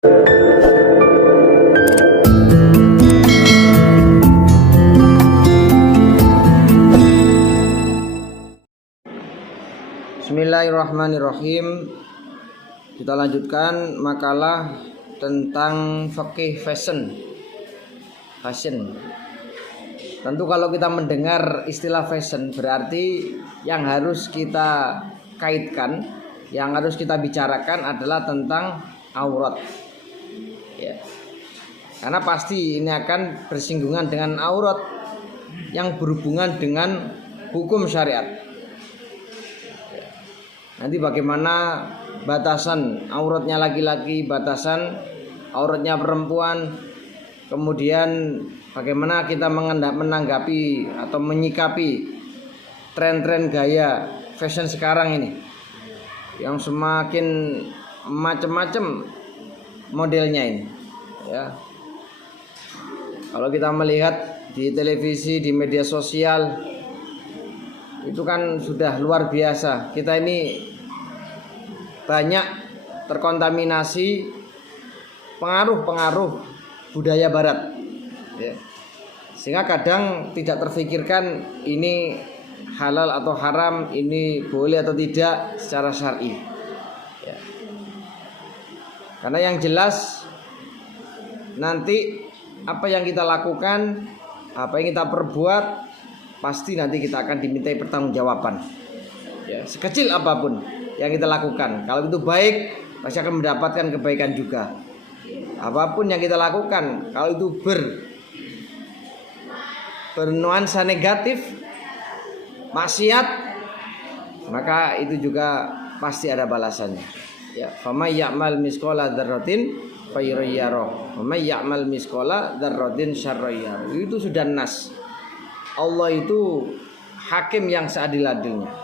Bismillahirrahmanirrahim. Kita lanjutkan makalah tentang fikih fashion. Tentu kalau kita mendengar istilah fashion, berarti yang harus kita kaitkan, yang harus kita bicarakan adalah tentang aurat, ya. Karena pasti ini akan bersinggungan dengan aurat yang berhubungan dengan hukum syariat. Nanti bagaimana batasan auratnya laki-laki, batasan auratnya perempuan, kemudian bagaimana kita menanggapi atau menyikapi tren-tren gaya fashion sekarang ini yang semakin macam-macam modelnya ini, ya. Kalau kita melihat di televisi, di media sosial, itu kan sudah luar biasa. Kita ini banyak terkontaminasi pengaruh-pengaruh budaya barat, ya. Sehingga kadang tidak terfikirkan ini halal atau haram, ini boleh atau tidak secara syar'i, ya. Karena yang jelas nanti apa yang kita lakukan, apa yang kita perbuat, pasti nanti kita akan dimintai pertanggungjawaban, ya. Sekecil apapun yang kita lakukan, kalau itu baik pasti akan mendapatkan kebaikan juga. Apapun yang kita lakukan, kalau itu bernuansa negatif, maksiat, maka itu juga pasti ada balasannya, ya. Famay ya'mal misqala dzarratin khairan yarah, famay ya'mal misqala dzarratin syarran yarah. Itu sudah nas. Allah itu hakim yang seadil-adilnya.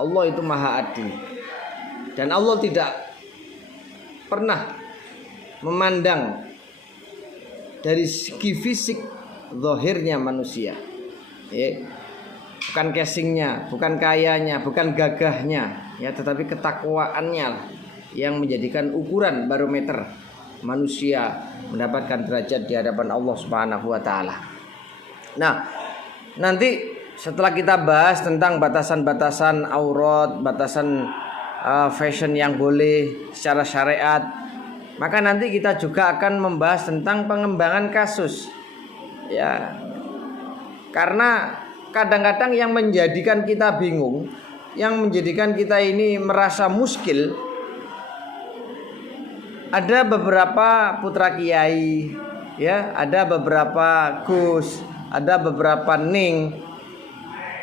Allah itu maha adil. Dan Allah tidak pernah memandang dari segi fisik zahirnya manusia, ya. Bukan casingnya, bukan kayanya, bukan gagahnya, ya, tetapi ketakwaannya yang menjadikan ukuran barometer manusia mendapatkan derajat di hadapan Allah Subhanahu wa taala. Nah, nanti setelah kita bahas tentang batasan-batasan aurat, batasan fashion yang boleh secara syariat, maka nanti kita juga akan membahas tentang pengembangan kasus, ya. Karena kadang-kadang yang menjadikan kita bingung, yang menjadikan kita ini merasa muskil, ada beberapa putra kiai, ya, ada beberapa gus, ada beberapa ning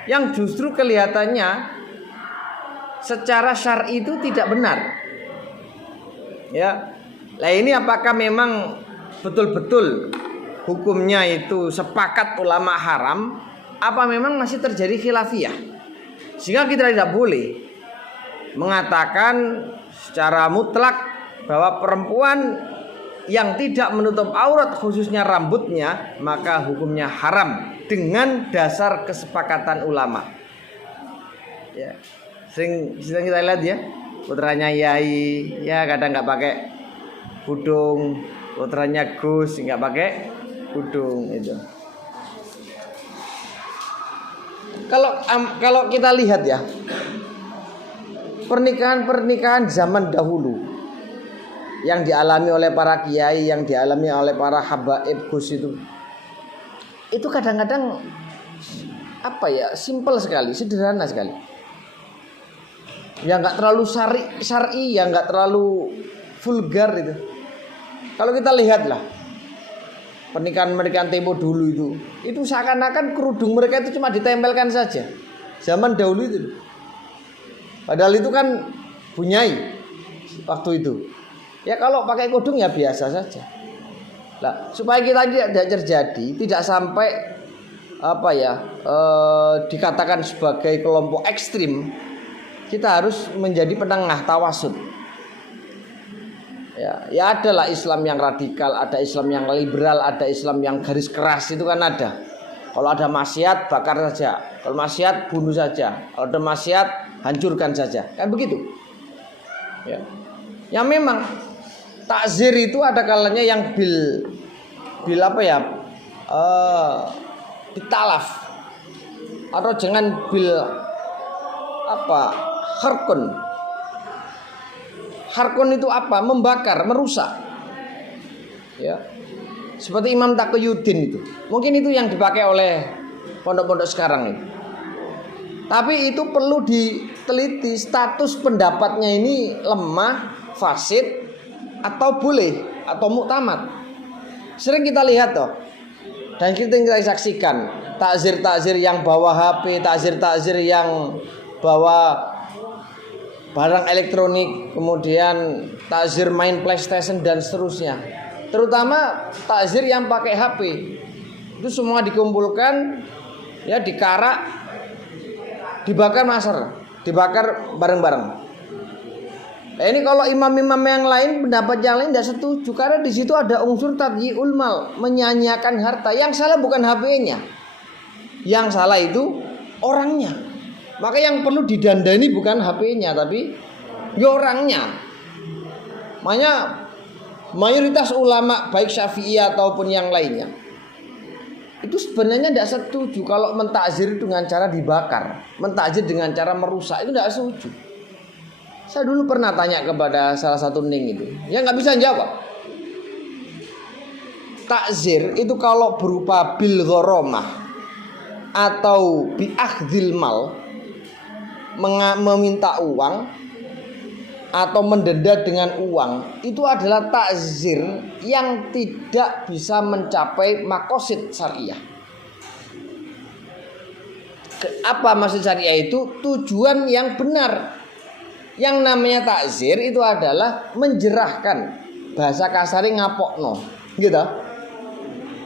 yang justru kelihatannya secara syar'i itu tidak benar, ya. Nah, ini apakah memang betul-betul hukumnya itu sepakat ulama haram, apa memang masih terjadi khilafiyah, sehingga kita tidak boleh mengatakan secara mutlak bahwa perempuan yang tidak menutup aurat khususnya rambutnya maka hukumnya haram dengan dasar kesepakatan ulama, ya. Sering kita lihat, ya, putranya yai, ya, kadang nggak pakai kudung, putranya gus nggak pakai kudung itu. Kalau kita lihat, ya, pernikahan zaman dahulu yang dialami oleh para kiai, yang dialami oleh para habaib gus itu kadang-kadang apa ya, simpel sekali, sederhana sekali. Ya nggak terlalu syar'i, ya nggak terlalu vulgar itu. Kalau kita lihatlah pernikahan tempo dulu itu seakan-akan kerudung mereka itu cuma ditempelkan saja. Zaman dahulu itu. Padahal itu kan bunyai waktu itu. Ya kalau pakai kerudung ya biasa saja. Nah, supaya kita tidak terjadi, tidak sampai dikatakan sebagai kelompok ekstrim, kita harus menjadi penengah tawasud. Ya adalah Islam yang radikal, ada Islam yang liberal, ada Islam yang garis keras, itu kan ada. Kalau ada maksiat bakar saja, kalau maksiat bunuh saja, kalau ada maksiat hancurkan saja, kan begitu. Ya memang Takzir itu ada kalanya yang bil apa ya? Bitalaf. Atau jangan bil apa? Harkun. Harkun itu apa? Membakar, merusak. Ya. Seperti Imam Taqiyuddin itu. Mungkin itu yang dipakai oleh pondok-pondok sekarang ini. Tapi itu perlu diteliti status pendapatnya ini lemah, fasid, atau boleh, atau muktamad. Sering kita lihat toh. Dan kita saksikan takzir-takzir yang bawa HP, takzir-takzir yang bawa barang elektronik, kemudian takzir main PlayStation dan seterusnya. Terutama takzir yang pakai HP. Itu semua dikumpulkan, ya dikarak, dibakar masar, dibakar bareng-bareng. Nah, ini kalau imam-imam yang lain, pendapat yang lain tidak setuju karena di situ ada unsur tadyi'ul mal, menyanyiakan harta. Yang salah bukan HP-nya, yang salah itu orangnya. Maka yang perlu didandani bukan HP-nya, tapi ya orangnya. Makanya mayoritas ulama baik Syafi'iyah ataupun yang lainnya itu sebenarnya tidak setuju kalau mentakzir dengan cara dibakar, mentakzir dengan cara merusak, itu tidak setuju. Saya dulu pernah tanya kepada salah satu ning itu, ya nggak bisa jawab. Takzir itu kalau berupa bil gharamah atau bi akhdil mal, meminta uang atau mendenda dengan uang, itu adalah takzir yang tidak bisa mencapai maqasid syariah. Apa maksud syariah itu? Tujuan yang benar. Yang namanya takzir itu adalah menjerahkan, bahasa kasarnya ngapokno, gitu.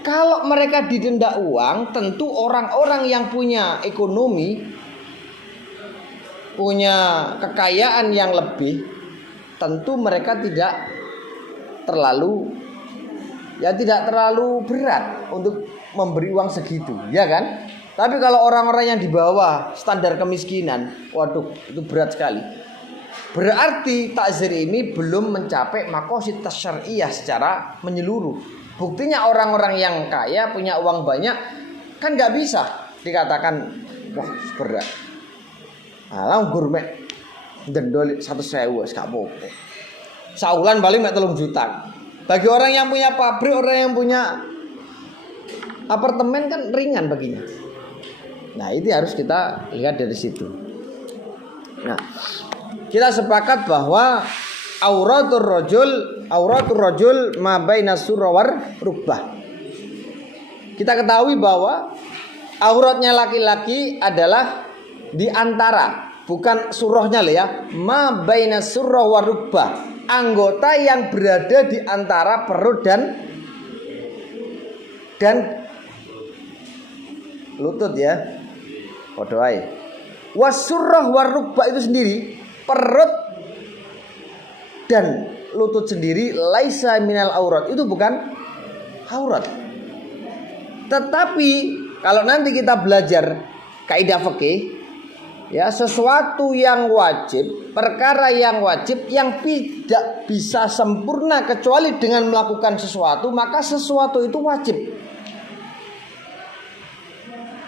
Kalau mereka didenda uang, tentu orang-orang yang punya ekonomi, punya kekayaan yang lebih, tentu mereka tidak terlalu berat untuk memberi uang segitu, ya kan? Tapi kalau orang-orang yang di bawah standar kemiskinan, waduh, itu berat sekali. Berarti takzir ini belum mencapai maqasid syariah secara menyeluruh. Buktinya orang-orang yang kaya, punya uang banyak, kan nggak bisa dikatakan wah berat. Alam gourmet dendol 100.000 gak apa-apa. Saulan paling mek 3 juta. Bagi orang yang punya pabrik, orang yang punya apartemen kan ringan baginya. Nah, itu harus kita lihat dari situ. Nah, kita sepakat bahwa auratur rajul ma baina surra war rubbah. Kita ketahui bahwa auratnya laki-laki adalah di antara, bukan surahnya loh ya, ma baina surra wa rubbah, anggota yang berada di antara perut dan lutut ya. Padha wae. Wasurrah wa rubbah itu sendiri, perut dan lutut sendiri, laisa minal aurat, itu bukan aurat. Tetapi kalau nanti kita belajar kaidah fikih, ya, sesuatu yang wajib, perkara yang wajib yang tidak bisa sempurna kecuali dengan melakukan sesuatu, maka sesuatu itu wajib.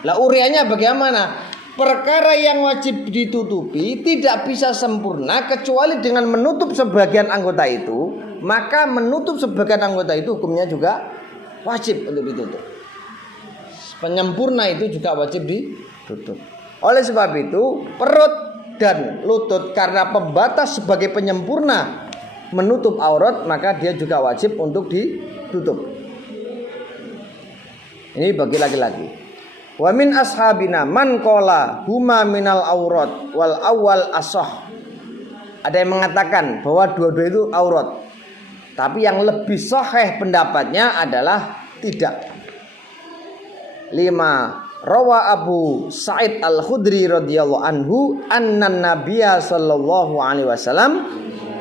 Lah uriannya bagaimana? Perkara yang wajib ditutupi tidak bisa sempurna kecuali dengan menutup sebagian anggota itu, maka menutup sebagian anggota itu hukumnya juga wajib untuk ditutup. Penyempurna itu juga wajib ditutup. Oleh sebab itu, perut dan lutut karena pembatas sebagai penyempurna menutup aurat, maka dia juga wajib untuk ditutup. Ini bagi laki-laki. Wa min ashabina man qala huma minal aurat wal awal ashah. Ada yang mengatakan bahwa dua-dua itu aurat. Tapi yang lebih sahih pendapatnya adalah tidak. 5. Rawa Abu Sa'id Al-Khudri radhiyallahu anhu annan Nabiyya sallallahu alaihi wasallam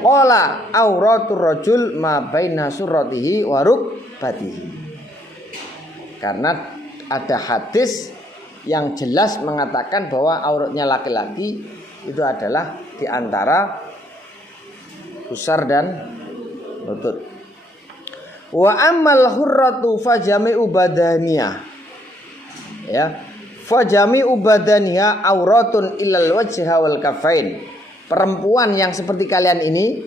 qala auratur rajul ma baina surratihi wa rukbatihi. Karena ada hadis yang jelas mengatakan bahwa auratnya laki-laki itu adalah di antara pusar dan lutut. Wa ammal hurratu fajami'u badaniyah. Ya. Fajami'u badaniyah auratun illal wajha wal kafain. Perempuan yang seperti kalian ini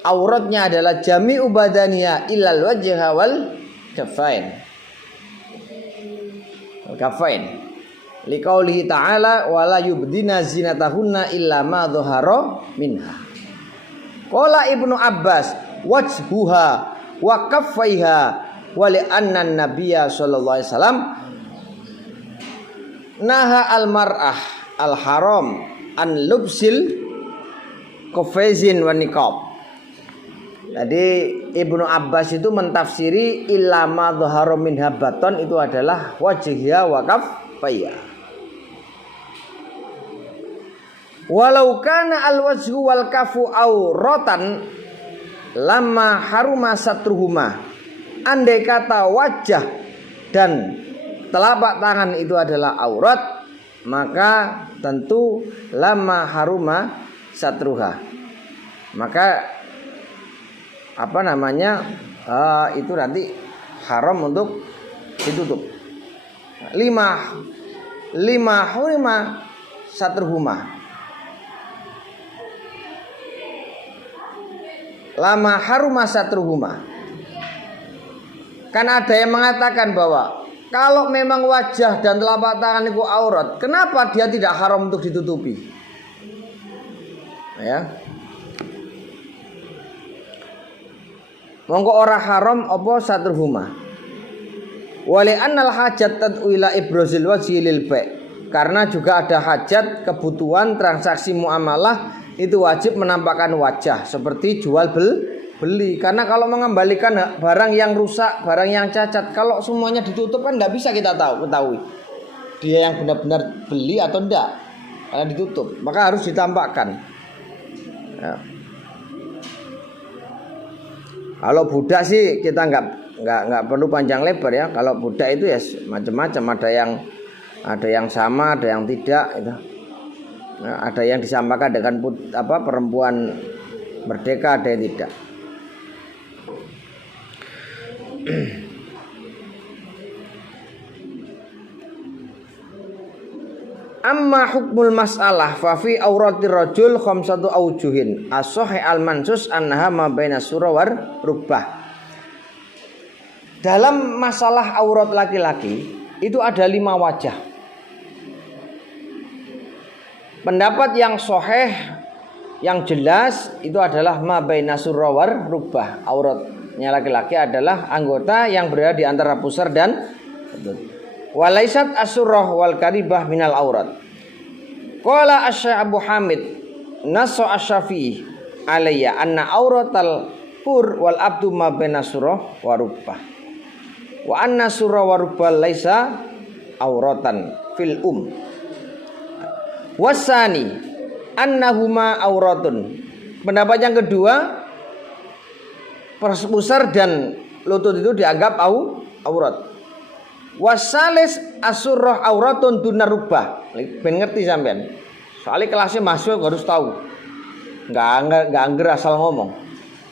auratnya adalah jami'u badaniyah illal wajha wal kafain. Kafain. Liqaulihi ta'ala wala yubdina zinatahunna illa ma dhahara minha. Qala Ibnu Abbas wajhuha wa kaffaiha wa li anna nabiyya sallallahu alaihi wasallam naha al mar'ah al haram an lubsil qafaizin wa niqab. Jadi Ibnu Abbas itu mentafsiri illa ma dhahara minha baton itu adalah wajhiha wa kaffaiha. Walau kana al-wajhu wal kafu auratan lama haruma satruhuma. Andai kata wajah dan telapak tangan itu adalah aurat, maka tentu lama haruma satruha. Maka itu nanti haram untuk ditutup. Lima haruma satruhuma. Lama haruma satruhuma. Kan ada yang mengatakan bahwa kalau memang wajah dan telapak tangan itu aurat, kenapa dia tidak haram untuk ditutupi? Ya. Monggo ora haram apa satruhuma. Wali annal hajat tad'u ila ibrazil wajhi lil bai'. Karena juga ada hajat, kebutuhan transaksi muamalah itu wajib menampakkan wajah seperti jual beli. Karena kalau mengembalikan barang yang rusak, barang yang cacat, kalau semuanya ditutup kan tidak bisa kita ketahui dia yang benar-benar beli atau tidak. Karena ditutup, maka harus ditampakkan. Ya. Kalau budak sih kita nggak perlu panjang lebar ya. Kalau budak itu ya macam-macam, ada yang sama, ada yang tidak itu. Nah, ada yang disamakan dengan perempuan merdeka, ada yang tidak. Amma hukmul mas'alah fa fi auratir rajul khamsatu aujuhin as-sahih al-mansus annaha ma baina surah war rubbah. Dalam masalah aurat laki-laki itu ada 5 wajah. Pendapat yang sahih yang jelas itu adalah ma baina surra war rubbah. Auratnya laki-laki adalah anggota yang berada di antara pusar dan lutut. Walaisat as-surrah wal karibah minal aurat. Qala asy-Syaikh Abu Hamid nasu asy-Syafi'i alayya anna auratal hur wal abdu ma baina surrah wa rubbah. Wa anna surra wa rubbah laisa auratan fil wasani annahuma auratun. Pendapat yang kedua, pusar dan lutut itu dianggap aurat. Wasalis asurrah auratun dunar rubbah. Ben ngerti sampean. Soalnya kelasnya mahasiswa harus tahu. Enggak angger asal ngomong.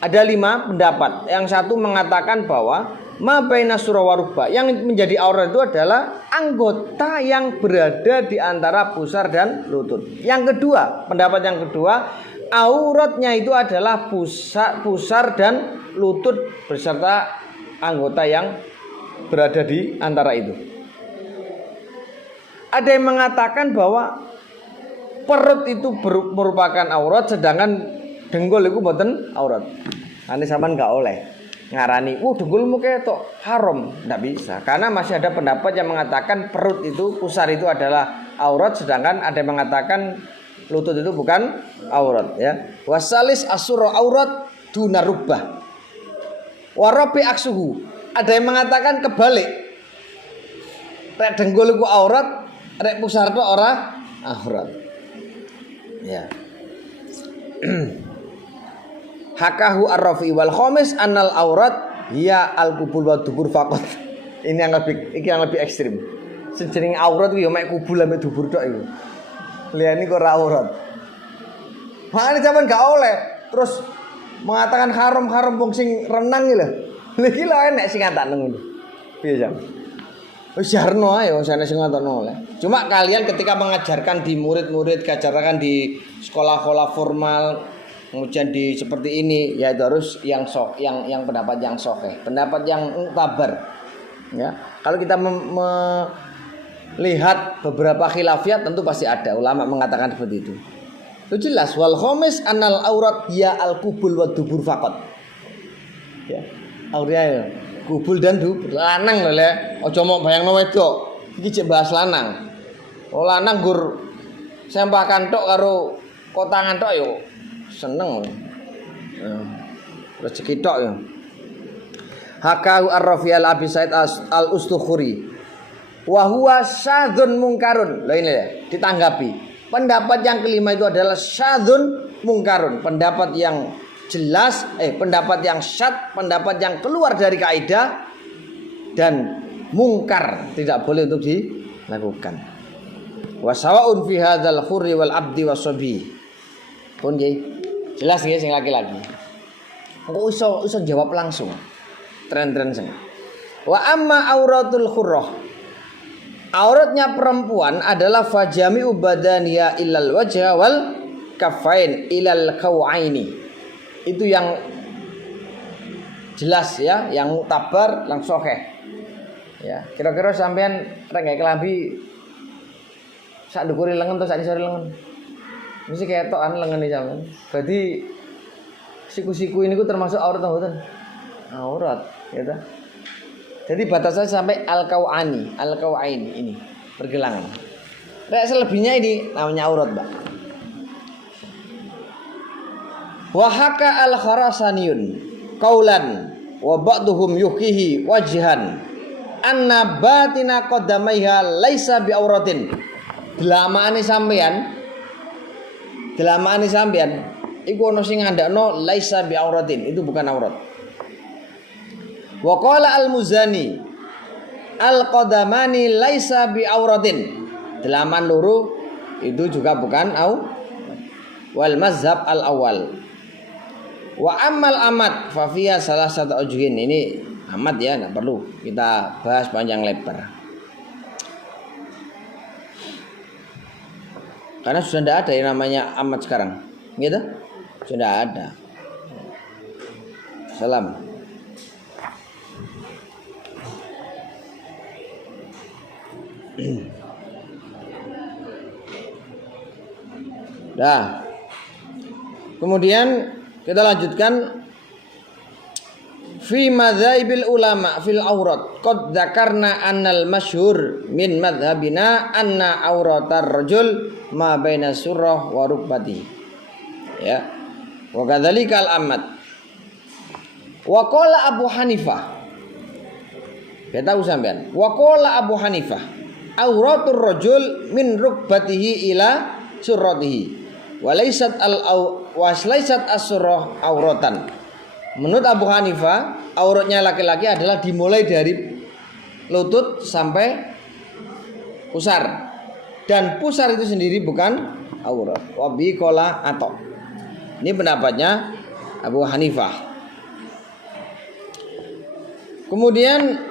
Ada 5 pendapat. Yang satu mengatakan bahwa ma baina surah wa rubbah, yang menjadi aurat itu adalah anggota yang berada di antara pusar dan lutut. Yang kedua, pendapat yang kedua, auratnya itu adalah pusar dan lutut beserta anggota yang berada di antara itu. Ada yang mengatakan bahwa perut itu merupakan aurat, sedangkan dengkul itu mboten aurat. Ane sampean enggak oleh ngarani, dengkulmu ketok haram, tidak bisa. Karena masih ada pendapat yang mengatakan perut itu, pusar itu adalah aurat, sedangkan ada yang mengatakan lutut itu bukan aurat. Ya. Wasalis asura aurat dunar rubbah. Warabi aksuhu. Ada yang mengatakan kebalik. Rek dengkul itu aurat, rek pusar itu ora aurat. Ya. Hakahu ar-Rafi wal khamis annal aurat hiya al-qubul wa dubur faqat. Ini yang lebih ekstrim. Sejenenge aurat ku ya mek kubul ambek dubur tok iku. Liyane kok ora aurat. Makane sampean gak oleh terus mengatakan haram wong sing renang iki lho. Lha iki lho enek sing ngatakno ngono. Piye jam? Wis jarno ae wong sing ngatakno oleh. Cuma kalian ketika mengajarkan di murid-murid, ajarkan di sekolah-sekolah formal, kemudian di seperti ini, ya itu harus yang pendapat yang sahih, pendapat yang mutabar. Ya, kalau kita melihat beberapa khilafiyat tentu pasti ada ulama mengatakan seperti itu. Itu jelas wal khamis anal aurat ya al kubul wa dubur faqat. Ya, aurat kubul dan dubur. Lanang lho le, aja mok bayangno wedok. Iki cek bahas lanang. Oh lanang gur sempakan tok karo kotangan tok yo seneng. Rezeki tok yo. Hakau ar-Rafi al-Abi Said al-Ustukhuri. Wa huwa syadzun mungkarun. Lah ini ya, ditanggapi. Pendapat yang kelima itu adalah syadzun mungkarun, pendapat yang jelas, pendapat yang syad, pendapat yang keluar dari kaidah dan mungkar, tidak boleh untuk dilakukan. Wa sawaun fi hadzal khurri wal abdi wasabi. Pun nggih. Jelas nggih sing laki-laki. Engko iso jawab langsung. Tren-tren sing. Wa amma auratul khurrah. Auratnya perempuan adalah fajami ubadaniya ilal wajha wal kafain ilal kawaini. Itu yang jelas ya, yang mutabar, yang sahih. Ya, kira-kira sampean rek kelambi sak ndukuri lengan atau sak isore lengan. Mesti ketokan lengene sampean. Berarti siku-siku ini ku termasuk aurat atau mboten? Aurat, ya ta? Jadi batasannya sampai al-kawaini ini pergelangan. Rek selebihnya ini namanya aurat, Mbak. Wa haka al-Kharasaniyun qaulan wa ba'duhum yukihi wajhan anna batina qadamaiha laisa bi auratin. Delamaane sampean iku ono sing ngandakno laisa bi auratin, itu bukan aurat. Wa qala al-Muzani al-qadamani laisa bi auratin. Delaman loro itu juga bukan wal mazhab al-awwal. Wa ammal amat fa fiha salah satu ujuhin. Ini amat ya, enggak perlu kita bahas panjang lebar. Karena sudah tidak ada yang namanya amat sekarang. Gitu? Sudah ada. Salam. Nah, kemudian kita lanjutkan fi madzhabil ulama fil aurat qad dzakarna annal masyhur min madzhabina anna auratar rajul ma baina surrah wa rukbati. Ya. Wa kadzalika al amat. Wa qala Abu Hanifah. Kita tahu sampean. Wa qala Abu Hanifah auratur rajul min rukbatihi ila surratihi walaysat as-surrah auratan. Menurut Abu Hanifah, auratnya laki-laki adalah dimulai dari lutut sampai pusar, dan pusar itu sendiri bukan aurat. Wabi qala ato. Ini pendapatnya Abu Hanifah. Kemudian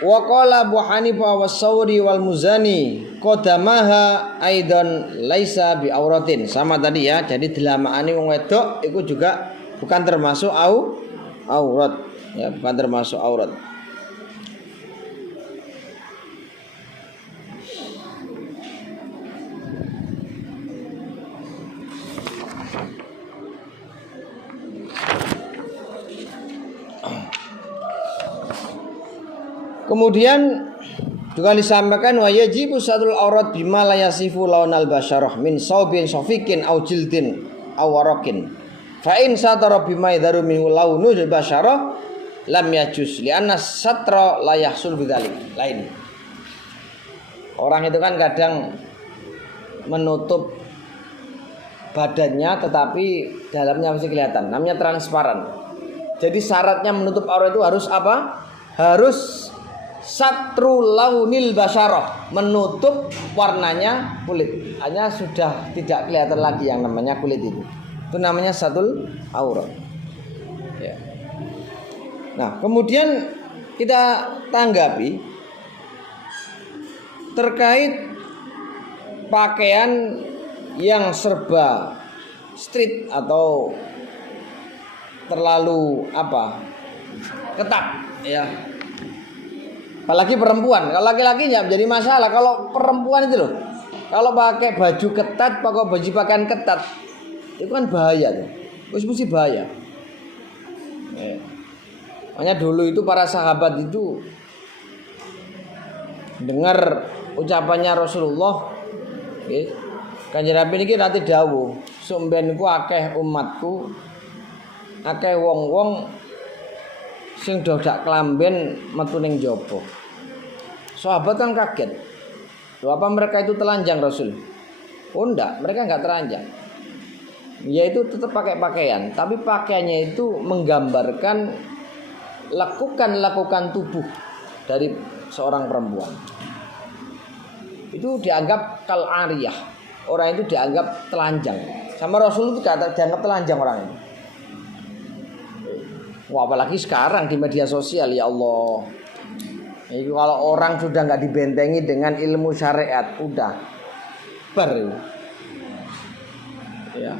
wa qala Abu Hanifah was-Sauri wal Muzani qadamaha aidan laisa bi auratin. Sama tadi ya. Jadi delamaane wong wedok itu juga bukan termasuk aurat. Ya, bukan termasuk aurat. Kemudian juga disampaikan wa yajibu satrul aurat bima la yasifu launal basyarah min saubin safikin au jildin aw waraqin. Fa in satara bima yadharu minhu launul basyarah lam yajuz li anna satra la yahsul bidzalik. Lain. Orang itu kan kadang menutup badannya tetapi dalamnya masih kelihatan. Namanya transparan. Jadi syaratnya menutup aurat itu harus apa? Harus satru launil basyarah, menutup warnanya kulit. Hanya sudah tidak kelihatan lagi yang namanya kulit itu. Itu namanya satul aurat. Ya. Nah, kemudian kita tanggapi terkait pakaian yang serba street atau terlalu ketat ya. Apalagi perempuan. Kalau laki-laki nggak menjadi masalah. Kalau perempuan itu loh, kalau pakai baju ketat, pakai baju pakaian ketat, itu kan bahaya tuh. Mesti bahaya. Ya. Makanya dulu itu para sahabat itu dengar ucapannya Rasulullah, Kanjeng Nabi niki nanti dawuh, sumben ku akeh umatku, akeh wong-wong sing do dak klamben metu ning jaba. Sahabat kan kaget. Loh, apa mereka itu telanjang Rasul? Oh enggak, mereka enggak telanjang. Yaitu tetap pakai pakaian, tapi pakaiannya itu menggambarkan lakukan tubuh dari seorang perempuan. Itu dianggap kal-ariyah. Orang itu dianggap telanjang. Sama Rasul itu dianggap telanjang orang itu. Wah, apalagi sekarang di media sosial, ya Allah. Itu kalau orang sudah nggak dibentengi dengan ilmu syariat, udah bar. Ya.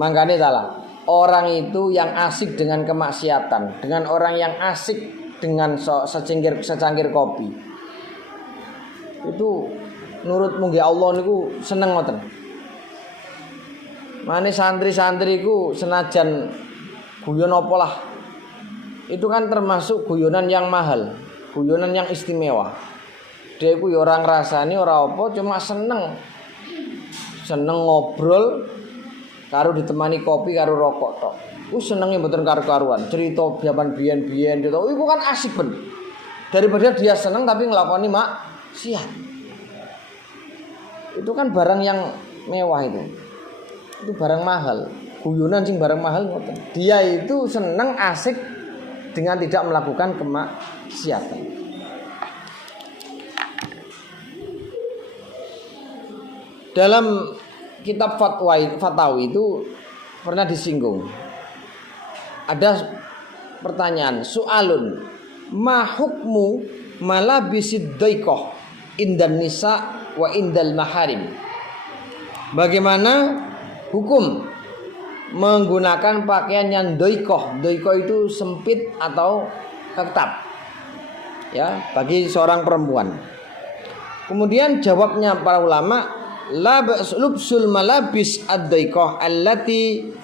Makanya salah. Orang itu yang asik dengan kemaksiatan, dengan orang yang asik dengan secangkir kopi, itu nurut munggi Allah niku seneng ngoten. Mane santri-santriku senajan guyon apa lah, itu kan termasuk guyonan yang mahal, guyonan yang istimewa. Dia ku ya ora ngrasani ora apa, cuma seneng ngobrol karo ditemani kopi karo rokok tok. Ku senenge mboten karo-karuan, cerita jaman biyen-biyen gitu. Iku kan asik ben. Daripada dia seneng tapi nglakoni maksiat. Itu kan barang yang mewah itu. Itu barang mahal. Guyonan sing barang mahal ngoten. Dia itu seneng asik dengan tidak melakukan kemaksiatan. Dalam kitab Fatawi itu pernah disinggung. Ada pertanyaan, soalun ma hukmu malabisid daiqah indan nisa wa indal maharim. Bagaimana hukum menggunakan pakaian yang daiqah? Daiqah itu sempit atau ketat. Ya, bagi seorang perempuan. Kemudian jawabnya para ulama, lubsul malabis ad-daiqah allati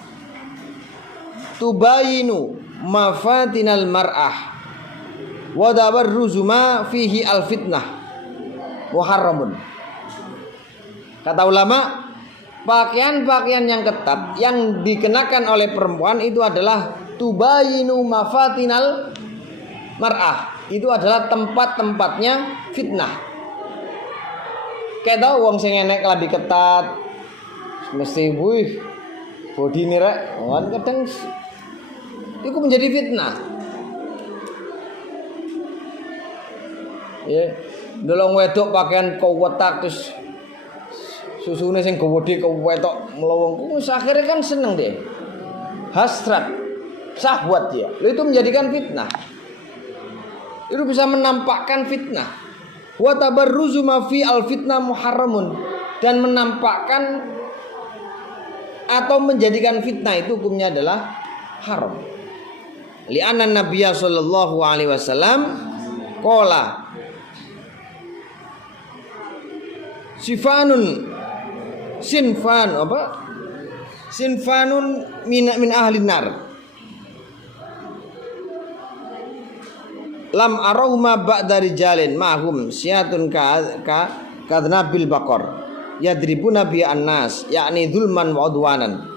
tubayinu mafatinal mar'ah wa dabarruzu ma fihi al-fitnah muharramun. Kata ulama, pakaian-pakaian yang ketat yang dikenakan oleh perempuan itu adalah tubayinu mafatinal mar'ah. Itu adalah tempat-tempatnya fitnah. Kayak tau wong sing enek klambi ketat mesti wih bodi ini rek, kan kadang itu menjadi fitnah. Ya, delong wedok pakaian kewetak terus susune sing gede kewetok melowong, akhirnya kan seneng deh. Hasrat, syahwat dia. Itu menjadikan fitnah. Itu bisa menampakkan fitnah. Wa tabarruzu ma fi al-fitnah muharramun, dan menampakkan atau menjadikan fitnah itu hukumnya adalah haram. Li'anna Nabiyya sallallahu alaihi wasallam qala sinfanun min ahli nar lam arahuma ba'da rijalin ma'hum siyatun kadnabil baqar yadribuna bi annas yakni dzulman wa udwanan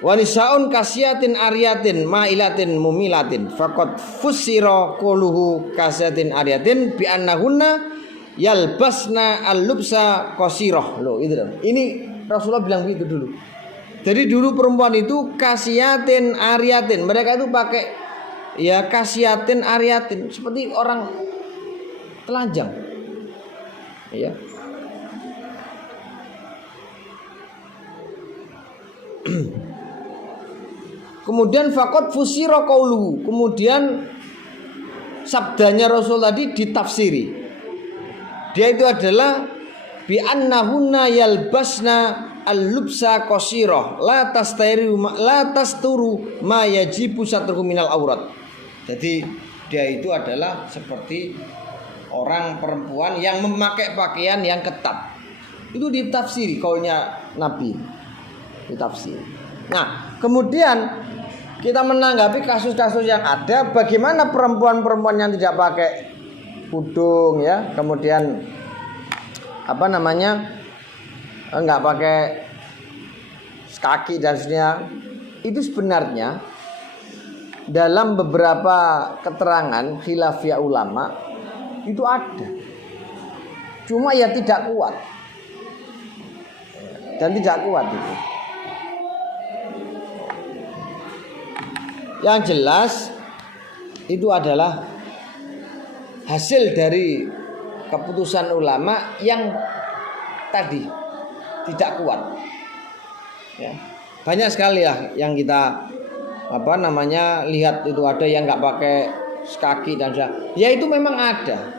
wa nisaun kasiyatin ariyatin ma'ilatin mumilatin faqad fusira quluhu kasiyatin ariyatin bi annahunna yalbasna al-lubsa qasirah. Loh itu loh. Ini Rasulullah bilang begitu dulu. Jadi dulu perempuan itu kasiyatin ariyatin, mereka itu pakai ya kasiyatin ariyatin seperti orang telanjang. Ya. Kemudian faqad fusira qauluhu, kemudian sabdanya Rasul tadi ditafsiri. Dia itu adalah bi annahunna yalbasna al-lubsa qasirah la tasturu ma yajibu satruhu minal aurat. Jadi dia itu adalah seperti orang perempuan yang memakai pakaian yang ketat. Itu ditafsiri kaulnya Nabi. Ditafsiri. Nah, kemudian kita menanggapi kasus-kasus yang ada, bagaimana perempuan-perempuan yang tidak pakai kudung ya, kemudian enggak pakai kaki dan sebagainya. Itu sebenarnya dalam beberapa keterangan khilafiyah ulama itu ada, cuma ya tidak kuat dan tidak kuat itu. Yang jelas itu adalah hasil dari keputusan ulama yang tadi tidak kuat. Ya. Banyak sekali ya yang kita lihat itu ada yang nggak pakai kaki dan sebagainya. Ya itu memang ada.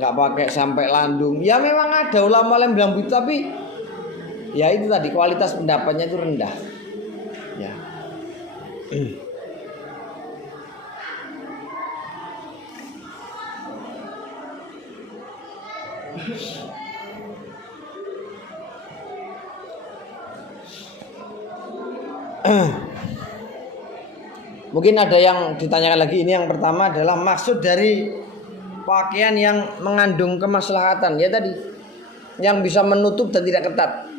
Nggak pakai sampai landung. Ya memang ada ulama yang bilang begitu, tapi ya itu tadi kualitas pendapatnya itu rendah. Ya. Mungkin ada yang ditanyakan lagi. Ini yang pertama adalah maksud dari pakaian yang mengandung kemaslahatan. Ya tadi, yang bisa menutup dan tidak ketat.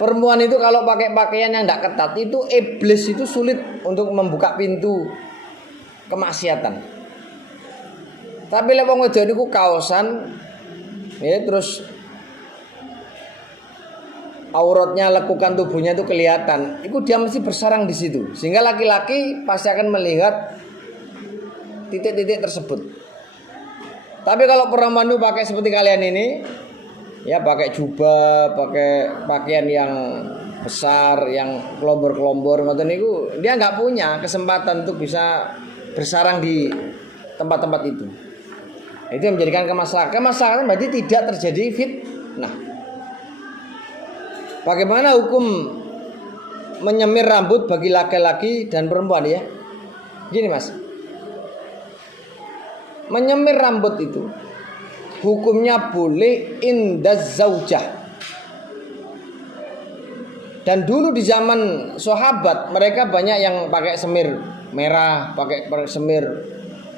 Perempuan itu kalau pakai pakaian yang tidak ketat, itu iblis itu sulit untuk membuka pintu kemaksiatan. Tapi lek wong wedok niku kaosan, ya terus auratnya, lekukan tubuhnya itu kelihatan, itu dia mesti bersarang di situ. Sehingga laki-laki pasti akan melihat titik-titik tersebut. Tapi kalau perempuan itu pakai seperti kalian ini, ya pakai jubah, pakai pakaian yang besar, yang kelombor-kelombor, ngoten niku, dia nggak punya kesempatan untuk bisa bersarang di tempat-tempat itu. Itu yang menjadikan kemaslahatan. Kemaslahatan berarti tidak terjadi fitnah. Bagaimana hukum menyemir rambut bagi laki-laki dan perempuan ya? Gini mas, menyemir rambut itu hukumnya boleh indaz zaujah. Dan dulu di zaman sahabat mereka banyak yang pakai semir merah, pakai semir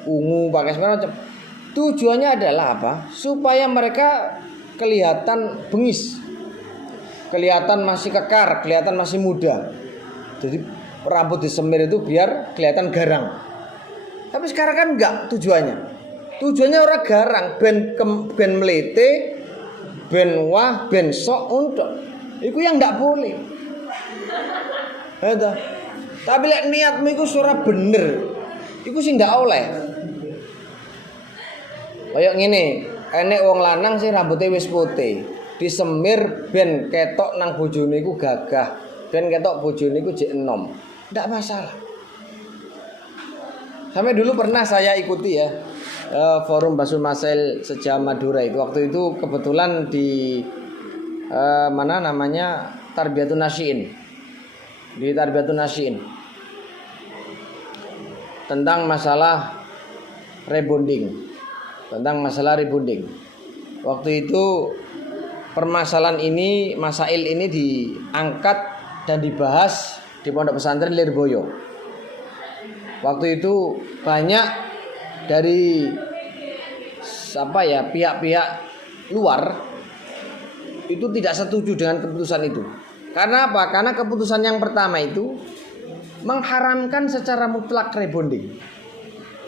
ungu, pakai semir macam. Tujuannya adalah apa? Supaya mereka kelihatan bengis, kelihatan masih kekar, kelihatan masih muda. Jadi rambut disemir itu biar kelihatan garang. Tapi sekarang kan enggak tujuannya. Tujuannya orang garang, ben melete, ben wah, ben sok untuk. Iku yang enggak boleh. Tapi lek niatmu iku ora bener, iku sing enggak oleh. Kayak ngene, enek wong lanang sing rambutnya wis putih, disemir ben ketok nang bojone iku gagah, ben ketok bojone iku jek enom. Ndak masalah. Sampai dulu pernah saya ikuti ya forum Basul Masail sejauh Madura itu. Waktu itu kebetulan di Tarbiyatun Nasyiin. Di Tarbiyatun Nasyiin. Tentang masalah rebonding. Waktu itu permasalahan ini, masail ini diangkat dan dibahas di Pondok Pesantren Lirboyo. Waktu itu banyak dari pihak-pihak luar itu tidak setuju dengan keputusan itu. Karena apa? Karena keputusan yang pertama itu mengharamkan secara mutlak rebonding.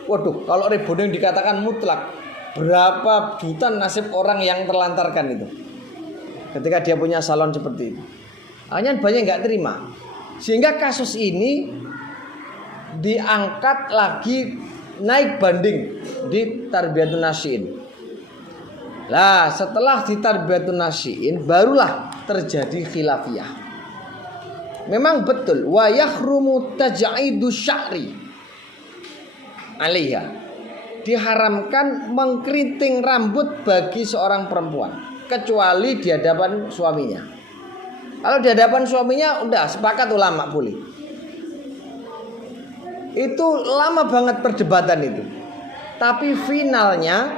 Waduh, kalau rebonding dikatakan mutlak, berapa juta nasib orang yang terlantarkan itu ketika dia punya salon seperti itu. Hanya banyak nggak terima, sehingga kasus ini diangkat lagi, naik banding di Tarbiyatun Nasyiin. Lah setelah di Tarbiyatun Nasyiin barulah terjadi khilafiyah. memang betul wa yahrumu taj'idu sya'ri alaiha, diharamkan mengkeriting rambut bagi seorang perempuan kecuali di hadapan suaminya. Kalau di hadapan suaminya udah sepakat ulama boleh. Itu lama banget perdebatan itu. Tapi finalnya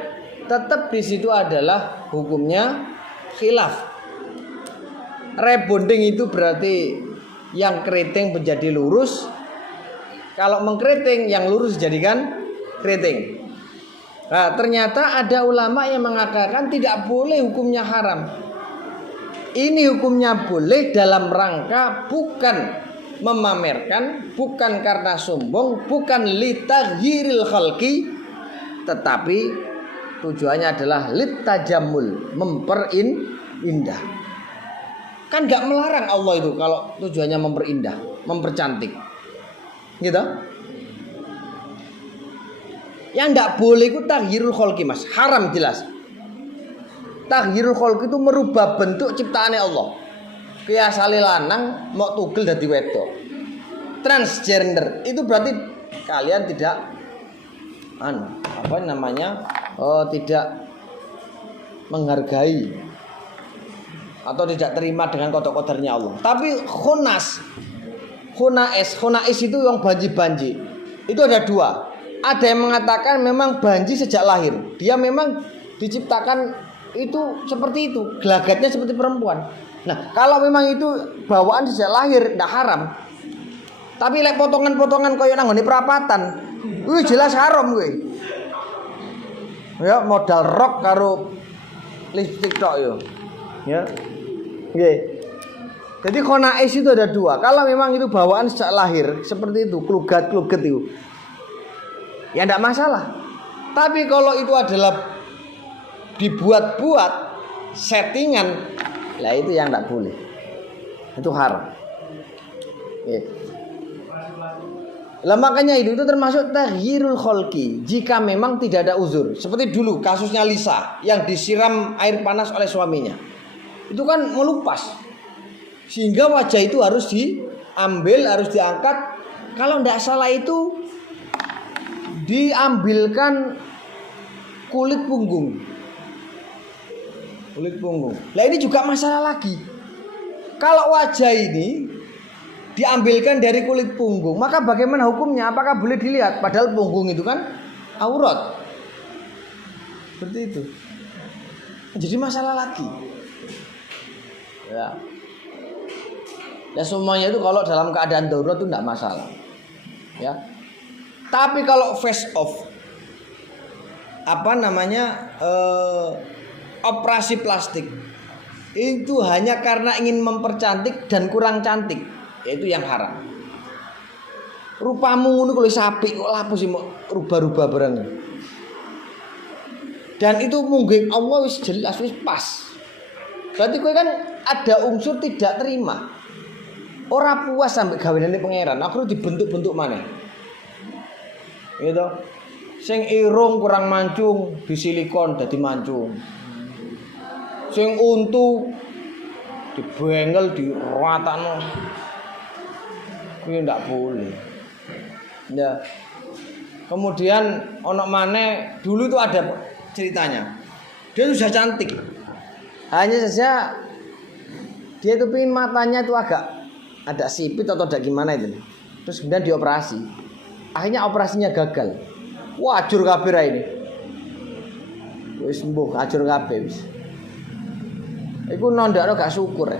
tetap di situ adalah hukumnya khilaf. Rebonding itu berarti yang keriting menjadi lurus. Kalau mengkeriting yang lurus dijadikan keriting. Nah, ternyata ada ulama yang mengatakan tidak boleh, hukumnya haram. Ini hukumnya boleh dalam rangka bukan memamerkan, bukan karena sombong, bukan litaghiril khalqi, tetapi tujuannya adalah litajamul, memperindah. Kan gak melarang Allah itu kalau tujuannya memperindah, mempercantik, gitu. Yang gak boleh itu taghirul khalqi, mas, haram jelas. Taghirul khalqi itu merubah bentuk ciptaannya Allah. Kayak asale lanang mau tugel dadi wedok. Transgender itu berarti kalian tidak tidak menghargai atau tidak terima dengan kodok-kodoknya Allah. Tapi khunais itu yang banji-banji. Itu ada dua. Ada yang mengatakan memang banji sejak lahir. Dia memang diciptakan itu seperti itu, gelagatnya seperti perempuan. Nah, kalau memang itu bawaan sejak lahir, tidak haram. Tapi lek potongan-potongan koyo nang ngene perapatan, jelas haram kuwi. Ya, modal rok karo lipstik tok yo. Ya. Nggih. Jadi khonais itu ada dua. Kalau memang itu bawaan sejak lahir seperti itu, klugat-kluget itu, ya tidak masalah. Tapi kalau itu adalah dibuat-buat settingan, lah itu yang tidak boleh. Itu haram. Lah makanya itu termasuk taghyirul khalqi jika memang tidak ada uzur. Seperti dulu kasusnya Lisa yang disiram air panas oleh suaminya. Itu kan melupas. Sehingga wajah itu harus diambil, harus diangkat. Kalau tidak salah itu diambilkan kulit punggung. Kulit punggung. Nah ini juga masalah lagi. Kalau wajah ini diambilkan dari kulit punggung, maka bagaimana hukumnya? Apakah boleh dilihat? Padahal punggung itu kan aurat. Seperti itu. Jadi masalah lagi. Ya. Ya semuanya itu kalau dalam keadaan darurat itu tidak masalah. Ya. Tapi kalau face off, operasi plastik itu hanya karena ingin mempercantik dan kurang cantik, yaitu yang haram. Rupamu ngono kuwi sapi kok lapo sih mau rubah-rubah barang. Dan itu mungkin Allah wis jelas wis pas. Berarti kowe kan ada unsur tidak terima. Ora puas sampai gaweane pangeran, akhirnya dibentuk-bentuk maneh. Gitu. Sing irung kurang mancung disilikon dadi mancung. Sing untu dibengkel diratakno. Kuwi ndak boleh. Ya. Kemudian ono maneh dulu itu ada ceritanya. Dia itu sudah cantik. Hanya saja dia itu pengin matanya itu ada sipit atau ada gimana itu. Terus kemudian dioperasi. Akhirnya operasinya gagal. Wah, ajur kabeh ra ini. Wis mbuh ajur kabeh wis. Iku nondakno gak syukur ya.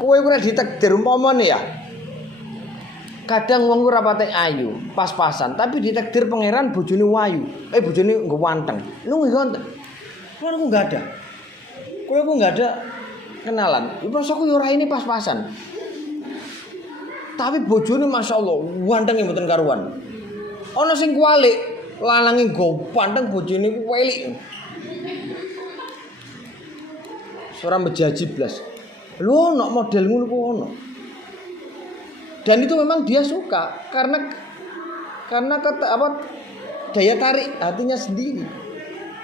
Kowe iku nek ditakdir umpamane ya. Kadang wong ora patek ayu, pas-pasan, tapi ditakdir pangeran bojone wayu. Bojone ganteng. Lu ganteng. Kowe aku enggak ada. Kowe aku enggak ada kenalan. Iku aku yo ora ini pas-pasan. Tapi bojone masyaallah ganteng mboten karuan. Ana sing kualik, lanange go panteng bojone ku welik. Ora bejaji blas. Lho ono model ngono ku ono. Dan itu memang dia suka karena daya tarik hatinya sendiri.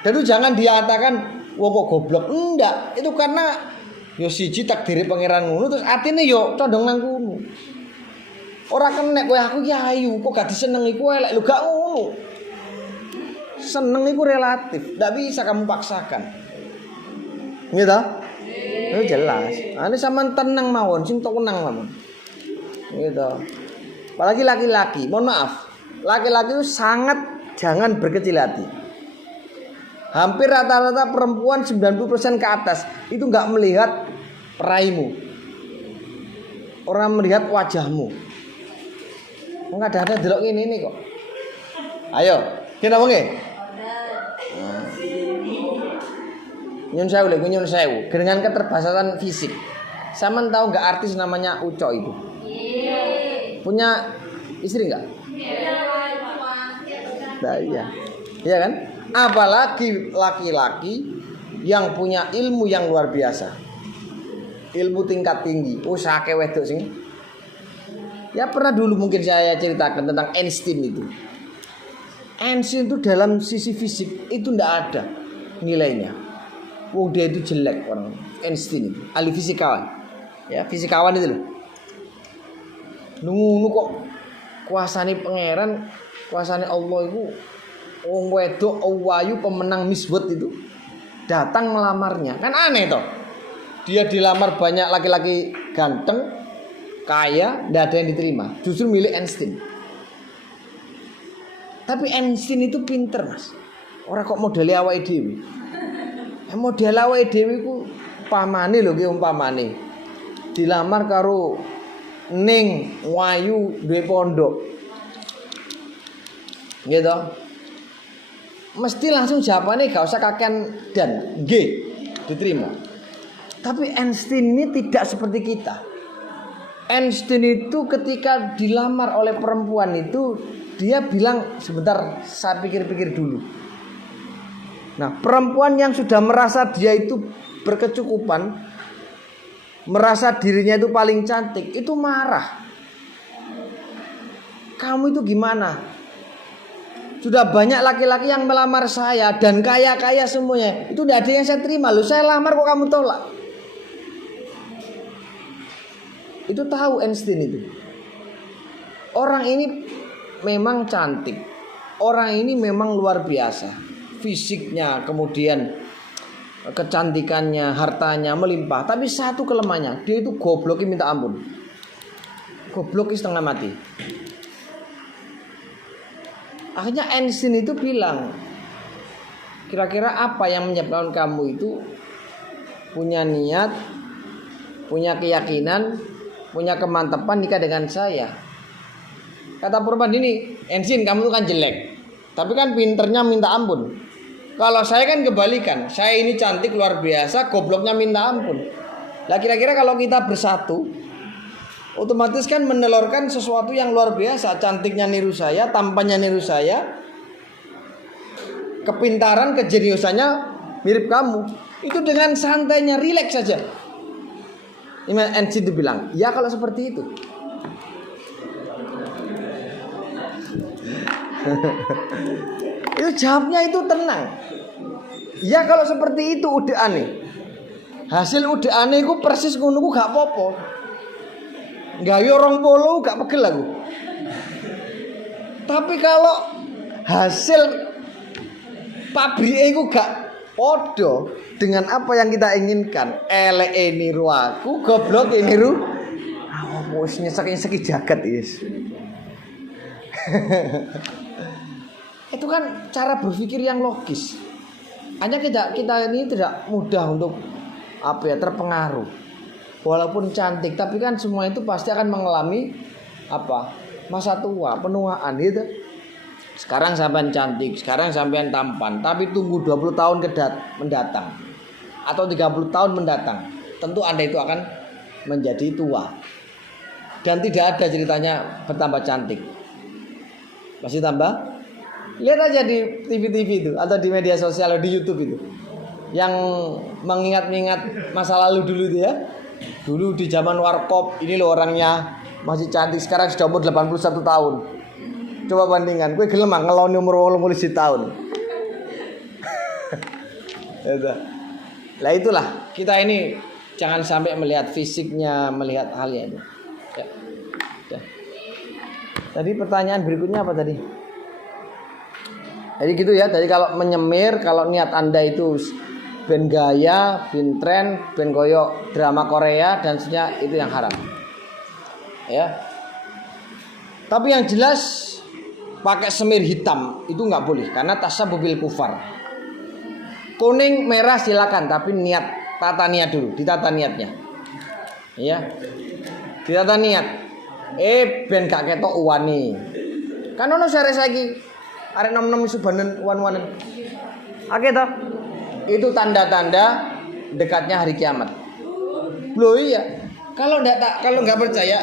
Dan itu jangan dia katakan wong kok goblok. Enggak, itu karena Yo siji takdire pangeran ngono terus atine yo condong nang kono. Ora kenek kowe aku ki ayu, kok gak disenengi kowe elek lho gak ngono. Seneng itu relatif, ndak bisa kamu paksakan. Gitu? Itu jelas. Ini sama tenang mawon, sing tenang mawon. Gitu. Apalagi laki-laki, mohon maaf, laki-laki itu sangat jangan berkecil hati. Hampir rata-rata perempuan 90% ke atas itu nggak melihat peraimu, orang melihat wajahmu. Nggak ada delok ini kok. Ayo, kita ngomongin. Nyun sewu, dengan keterbatasan fisik. Sama tahu nggak artis namanya Uco itu? Punya istri nggak? Nah, iya kan? Apalagi laki-laki yang punya ilmu yang luar biasa, ilmu tingkat tinggi. Oh sake wedok sing. Ya pernah dulu mungkin saya ceritakan tentang Einstein itu. Einstein itu dalam sisi fisik itu ndak ada nilainya. Dia itu jelek orang Einstein itu, ahli fisikawan. Ya, fisikawan itu loh. Nunggu kok kuasane pangeran, kuasane Allah itu wong wedok ayu pemenang Miss World itu datang melamarnya. Kan aneh toh. Dia dilamar banyak laki-laki ganteng, kaya, ndak ada yang diterima. Justru milih Einstein. Tapi Einstein itu pinter, Mas. Ora kok modele awake dhewe. Model awake dhewe ku umpamane lho ki umpamane dilamar karo Ning Wayu duwe pondok. Gitu. Mesti langsung jawabannya gak usah kakean dan nggih diterima. Tapi Einstein ini tidak seperti kita. Einstein itu ketika dilamar oleh perempuan itu dia bilang sebentar saya pikir-pikir dulu. Nah, perempuan yang sudah merasa dia itu berkecukupan, merasa dirinya itu paling cantik, itu marah. Kamu itu gimana? Sudah banyak laki-laki yang melamar saya dan kaya-kaya semuanya. Itu tidak ada yang saya terima loh. Saya lamar kok kamu tolak. Itu tahu Einstein itu. Orang ini memang cantik. Orang ini memang luar biasa. Fisiknya, kemudian kecantikannya, hartanya melimpah. Tapi satu kelemahannya, dia itu gobloknya minta ampun. Gobloknya setengah mati. Akhirnya Einstein itu bilang, kira-kira apa yang menyebabkan kamu itu punya niat, punya keyakinan, punya kemantapan nikah dengan saya? Kata perempuan ini, Einstein kamu itu kan jelek, tapi kan pinternya minta ampun. Kalau saya kan kebalikan, saya ini cantik luar biasa, gobloknya minta ampun. Lah kira-kira kalau kita bersatu, otomatis kan menelurkan sesuatu yang luar biasa. Cantiknya niru saya, tampannya niru saya, kepintaran, kejeniusannya mirip kamu. Itu dengan santainya, rileks saja. Imam Einstein bilang, ya kalau seperti itu. Itu jawabnya itu tenang. Ya kalau seperti itu udah aneh. Hasil udah aneh ku persis ngono ku gak apa-apa. Gawe 20 gak pegel aku. Tapi kalau hasil pabrike ku gak podo dengan apa yang kita inginkan, eleke niru aku, gobloke niru aku, wis nyesek-nyesek jagat wis. Itu kan cara berpikir yang logis. Hanya kita ini tidak mudah untuk terpengaruh. Walaupun cantik, tapi kan semua itu pasti akan mengalami masa tua, penuaan gitu. Sekarang sampean cantik, sekarang sampean tampan, tapi tunggu 20 tahun mendatang atau 30 tahun mendatang, tentu Anda itu akan menjadi tua. Dan tidak ada ceritanya bertambah cantik. Masih tambah. Lihat aja di TV-TV itu atau di media sosial atau di YouTube itu. Yang mengingat-ingat masa lalu dulu itu ya. Dulu di zaman warkop, ini loh orangnya masih cantik, sekarang sudah umur 81 tahun. Coba bandingkan, gue gelem ngeloni umur 80 tahun. Lah itulah, kita ini Jangan sampai melihat fisiknya, melihat halnya itu. Ya. Ya. Tadi pertanyaan berikutnya apa tadi? Jadi gitu ya. Jadi kalau menyemir, kalau niat Anda itu ben gaya, ben tren, ben koyo drama Korea dan sebagainya, itu yang haram. Ya. Tapi yang jelas pakai semir hitam itu nggak boleh karena tasabbubil kufar. Kuning, merah silakan, tapi niat, tata niat dulu, ditata niatnya. Ya. Ditata niat. Ben gak ketok uwani. Kan ono sare saiki arek nom-nom subanen wan-wanen. Oke toh? Itu tanda-tanda dekatnya hari kiamat. Loh iya. Kalau enggak percaya,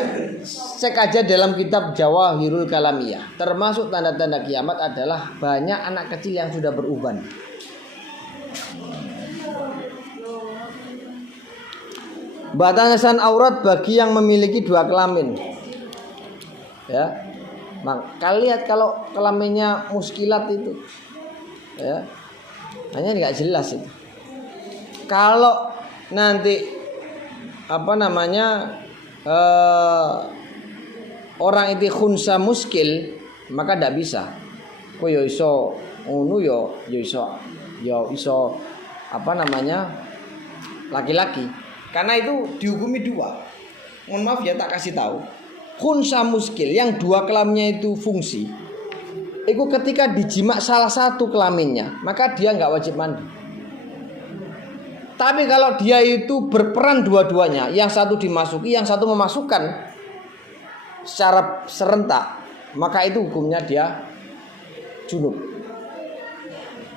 cek aja dalam kitab Jawahirul Kalamiyah. Termasuk tanda-tanda kiamat adalah banyak anak kecil yang sudah beruban. Batasan aurat bagi yang memiliki dua kelamin. Ya. Maka lihat kalau kelaminnya muskilat itu. Ya. Hanya enggak jelas itu. Kalau nanti orang itu khunsa muskil, maka tidak bisa. Kok yo iso ngono yo iso laki-laki. Karena itu dihukumi dua. Mohon maaf ya, tak kasih tahu. Khunsa muskil yang dua kelaminnya itu fungsi. Itu ketika dijima salah satu kelaminnya, maka dia nggak wajib mandi. Tapi kalau dia itu berperan dua-duanya, yang satu dimasuki, yang satu memasukkan secara serentak, maka itu hukumnya dia junub.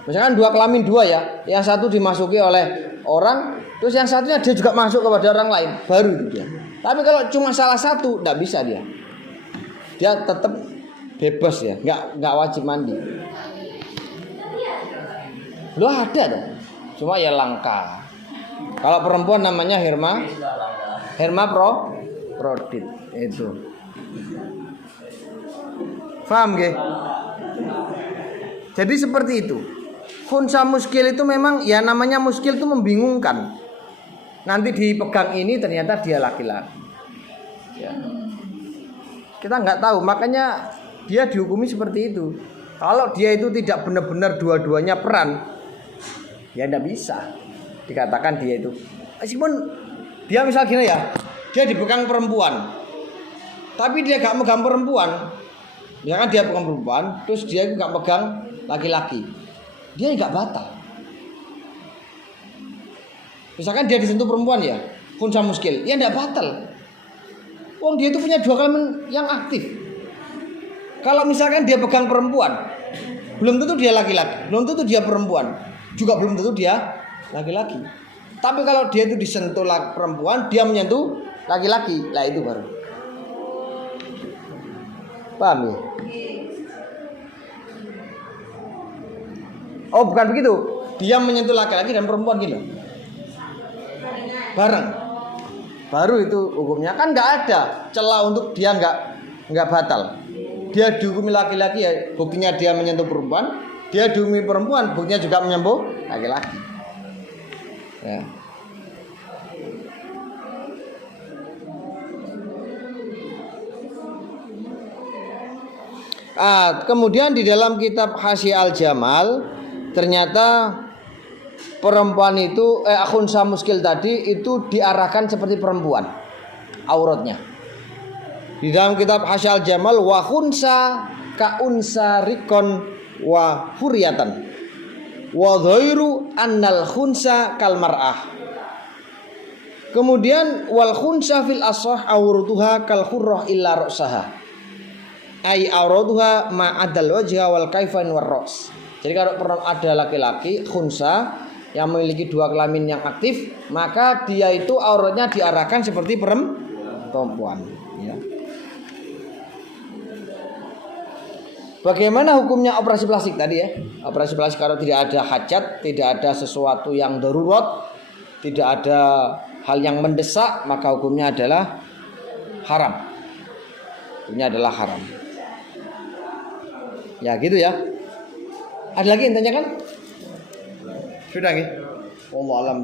Misalkan dua kelamin dua ya, yang satu dimasuki oleh orang, terus yang satunya dia juga masuk kepada orang lain, baru itu dia. Tapi kalau cuma salah satu, tidak bisa dia. Dia tetap bebas ya, nggak wajib mandi. Loh ada dong, cuma ya langka. Kalau perempuan namanya hermaprodit itu. Paham gak? Jadi seperti itu. Khunsa muskil itu memang ya namanya muskil itu membingungkan. Nanti dipegang ini ternyata dia laki-laki. Ya. Kita nggak tahu, makanya dia dihukumi seperti itu. Kalau dia itu tidak benar-benar dua-duanya peran, ya tidak bisa dikatakan dia itu. Meskipun dia misal gini ya, dia dipegang perempuan, tapi dia gak megang perempuan. Ya kan dia pegang perempuan, terus dia gak pegang laki-laki, dia gak batal. Misalkan dia disentuh perempuan ya, khunsa muskil, ya gak batal. Wong dia itu punya dua kelamin yang aktif. Kalau misalkan dia pegang perempuan, belum tentu dia laki-laki, belum tentu dia perempuan, juga belum tentu dia laki-laki. Tapi kalau dia itu disentuh perempuan, dia menyentuh laki-laki, lah itu baru. Paham ya? Oh bukan begitu. Dia menyentuh laki-laki dan perempuan gitu. Bareng. Baru itu hukumnya. Kan nggak ada celah untuk dia nggak batal. Dia dihukumi laki-laki ya, buktinya dia menyentuh perempuan. Dia dihukumi perempuan, buktinya juga menyentuh laki-laki. Ya. Kemudian di dalam kitab Hasyi Al-Jamal ternyata perempuan itu khunsa muskil tadi itu diarahkan seperti perempuan auratnya. Di dalam kitab Hasyi Al-Jamal wa khunsa ka unsa rikon wa huriyatan wa dhairu annal khunsa kal mar'ah. Kemudian wal khunsa fil ashah awrutuha kal khurrah illa ra'saha. Ai awrutuha ma adal wajha wal kaifan war ra's. Jadi kalau pernah ada laki-laki khunsa yang memiliki dua kelamin yang aktif, maka dia itu auratnya diarahkan seperti perempuan, ya. Bagaimana hukumnya operasi plastik tadi ya? Operasi plastik kalau tidak ada hajat, tidak ada sesuatu yang darurat, tidak ada hal yang mendesak, maka hukumnya adalah haram. Hukumnya adalah haram. Ya gitu ya. Ada lagi yang tanyakan? Sudah gitu. Wallahu alam.